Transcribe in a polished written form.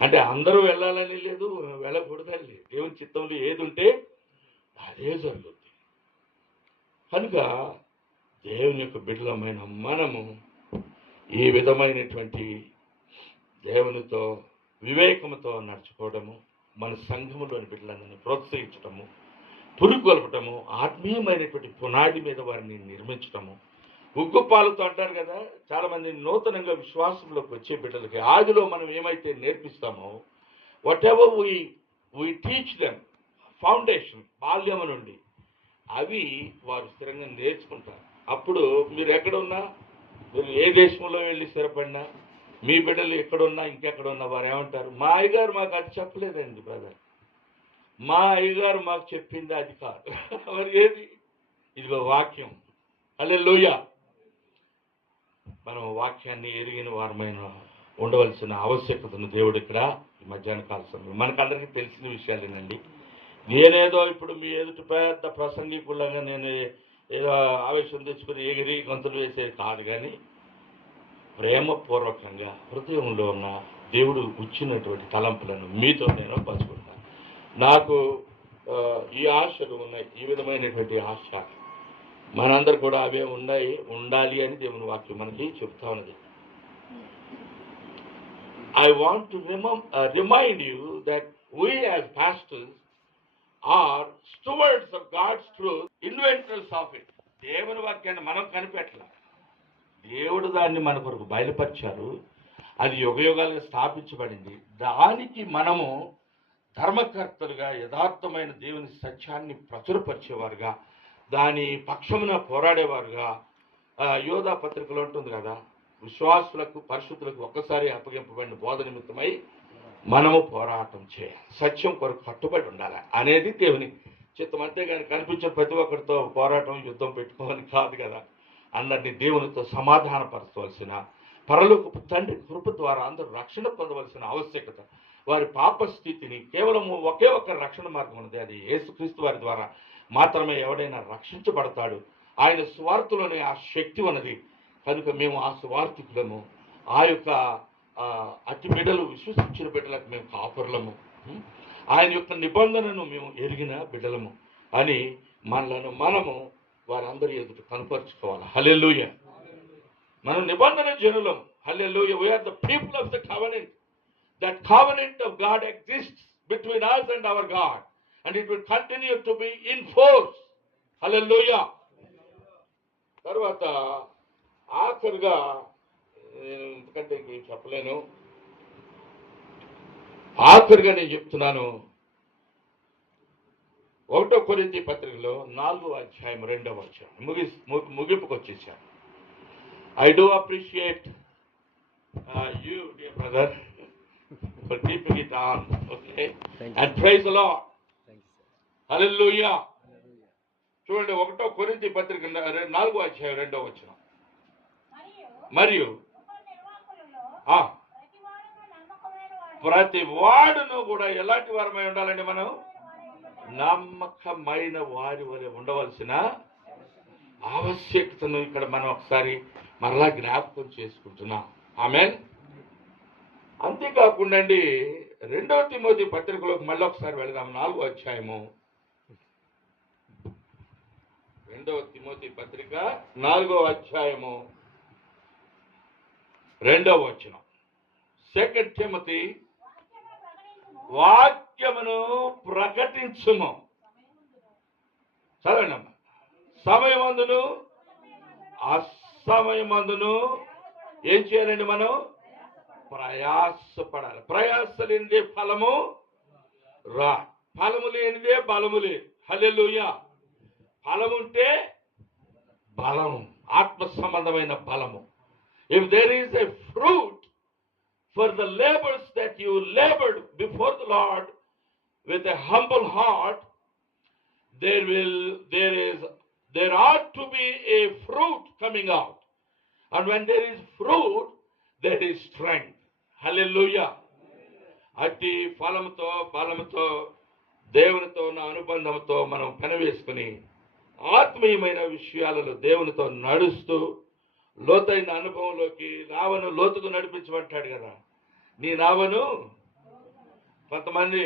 అంటే అందరూ వెళ్ళాలని లేదు, వెళ్ళకూడదని లేదు. దేవుని చిత్తంలో ఏది ఉంటే అదే జరుగుతుంది. కనుక దేవుని యొక్క బిడ్డలమైన మనము ఈ విధమైనటువంటి దేవునితో వివేకంతో నడుచుకోవడము, మన సంఘములోని బిడ్డలందరినీ ప్రోత్సహించడము, పురుగొల్పటము, ఆత్మీయమైనటువంటి పునాది మీద వారిని నిర్మించటము. ఉగ్గుపాలతో అంటారు కదా, చాలామంది నూతనంగా విశ్వాసంలోకి వచ్చే బిడ్డలకి ఆదిలో మనం ఏమైతే నేర్పిస్తామో, whatever we teach them foundation బాల్యము నుండి అవి వారు స్థిరంగా నేర్చుకుంటారు. అప్పుడు మీరు ఎక్కడున్నా, మీరు ఏ దేశంలో వెళ్ళి స్థిరపడినా, మీ బిడ్డలు ఎక్కడున్నా ఇంకెక్కడున్నా వారు ఏమంటారు, మా అయ్యగారు మాకు అది చెప్పలేదండి బ్రదర్, మా అయ్యగారు మాకు చెప్పింది అది కాదు. మరి ఏది? ఇదిగో వాక్యం. హల్లెలూయా. మనం వాక్యాన్ని ఎరిగిన వారమైన ఉండవలసిన ఆవశ్యకతను దేవుడు ఇక్కడ ఈ మధ్యాహ్న కాల సమయంలో మనకందరికీ తెలిసిన విషయాలేనండి. నేనేదో ఇప్పుడు మీ ఎదుటి పెద్ద ప్రసంగికులాగా నేను ఏదో ఆవేశం తెచ్చుకుని ఎగిరి గొంతులు వేసేది కాదు, కానీ ప్రేమపూర్వకంగా హృదయంలో ఉన్న దేవుడు ఇచ్చినటువంటి తలంపులను మీతో నేను పంచుకుంటాను. నాకు ఈ ఆశలు ఉన్నాయి, ఈ విధమైనటువంటి ఆశ మనందరూ కూడా అవే ఉండాలి అని దేవుని వాక్యం మనకి చెప్తా ఉన్నది. I want to remind you that we as pastors are stewards of God's truth, inventors of it. దేవుని వాక్యాన్ని మనం కనిపెట్టలేదు, దేవుడు దాన్ని మన కొరకు బయలుపరిచారు. అది యుగయుగాలుగా స్థాపించబడింది. దానికి మనము ధర్మకర్తలుగా యథార్థమైన దేవుని సత్యాన్ని ప్రచురపరిచేవారుగా, దాని పక్షమున పోరాడేవారుగా, యోధా పత్రికలో ఉంటుంది కదా, విశ్వాసులకు పరిశుద్ధులకు ఒక్కసారి అప్పగింపబడిన బోధ నిమిత్తమై మనము పోరాటం చేయాలి, సత్యం కొరకు కట్టుబడి ఉండాలి అనేది దేవుని చిత్తం. అంతేగాని కనిపించిన ప్రతి ఒక్కరితో పోరాటం యుద్ధం పెట్టుకోవాలని కాదు కదా. అందరినీ దేవునితో సమాధానపరచవలసిన, పరలోకపు తండ్రి కృప ద్వారా అందరూ రక్షణ పొందవలసిన ఆవశ్యకత, వారి పాప స్థితిని కేవలం ఒకే ఒక్క రక్షణ మార్గం ఉన్నది, అది యేసుక్రీస్తు వారి ద్వారా మాత్రమే ఎవడైనా రక్షించబడతాడు. ఆయన స్వార్థలోనే ఆ శక్తి ఉన్నది. కనుక మేము ఆ స్వార్థికులము, ఆ యొక్క అతి బిడ్డలు, విశ్వసించిన బిడ్డలకు మేము కాపురులము, ఆయన యొక్క నిబంధనను మేము ఎరిగిన బిడ్డలము అని మనలను మనము వారందరి ఎదుట కనపరుచుకోవాలి. హల్లెలూయా. మనం నిబంధన జనులం. హల్లెలూయా. We are the people of the covenant. That covenant of God exists between us and our God, and it will continue to be in force. Hallelujah. తర్వాత ఆఖరిగా ఎందుకంటే ఇంకేం చెప్పలేను, ఆఖరిగా నేను చెప్తున్నాను. 1 కొరింథీ పత్రికలో 4వ అధ్యాయం 2వ వచనం ముగింపుకు వచ్చేసాను. I do appreciate you, dear brother, for keeping it on. Okay? And praise the Lord. Hallelujah. చూడండి, 1 కొరింథీ పత్రిక 4వ అధ్యాయం 2వ వచనం. మరియు ప్రతి వాడును కూడా ఎలాంటి వారమై ఉండాలండి? మనం నమ్మకమైన వారి వలె ఉండవలసిన ఆవశ్యకతను ఇక్కడ మనం ఒకసారి మరలా జ్ఞాపకం చేసుకుంటున్నాం. ఆమేన్. అంతేకాకుండా అండి, 2వ తిమోతి పత్రికలోకి మళ్ళీ ఒకసారి వెళదాం. 4వ అధ్యాయము 2వ తిమోతి పత్రిక 4వ అధ్యాయము 2వ వచనం. 2 తిమోతి, వాక్యమును ప్రకటించుము. చదవండి. సమయమందును అసమయమందును ఏం చేయాలండి? మనం ప్రయాసపడాలి. ప్రయాస లేనిదే ఫలము రా, ఫలము లేనిదే బలము లేదు. హల్లెలూయా. ఫలముంటే బలము, ఆత్మ సంబంధమైన బలము. If there is a fruit for the labors that you labored before the Lord with a humble heart, there ought to be a fruit coming out. And when there is fruit, there is strength. Hallelujah. అట్టి ఫలముతో, బలముతో, దేవునితో ఉన్న అనుబంధంతో మనం పెనవేసుకుని ఆత్మీయమైన విషయాలలో దేవునితో నడుస్తూ లోతైన అనుభవంలోకి నావను లోతుకు నడిపించమంటాడు కదా. నీ నావను కొంతమంది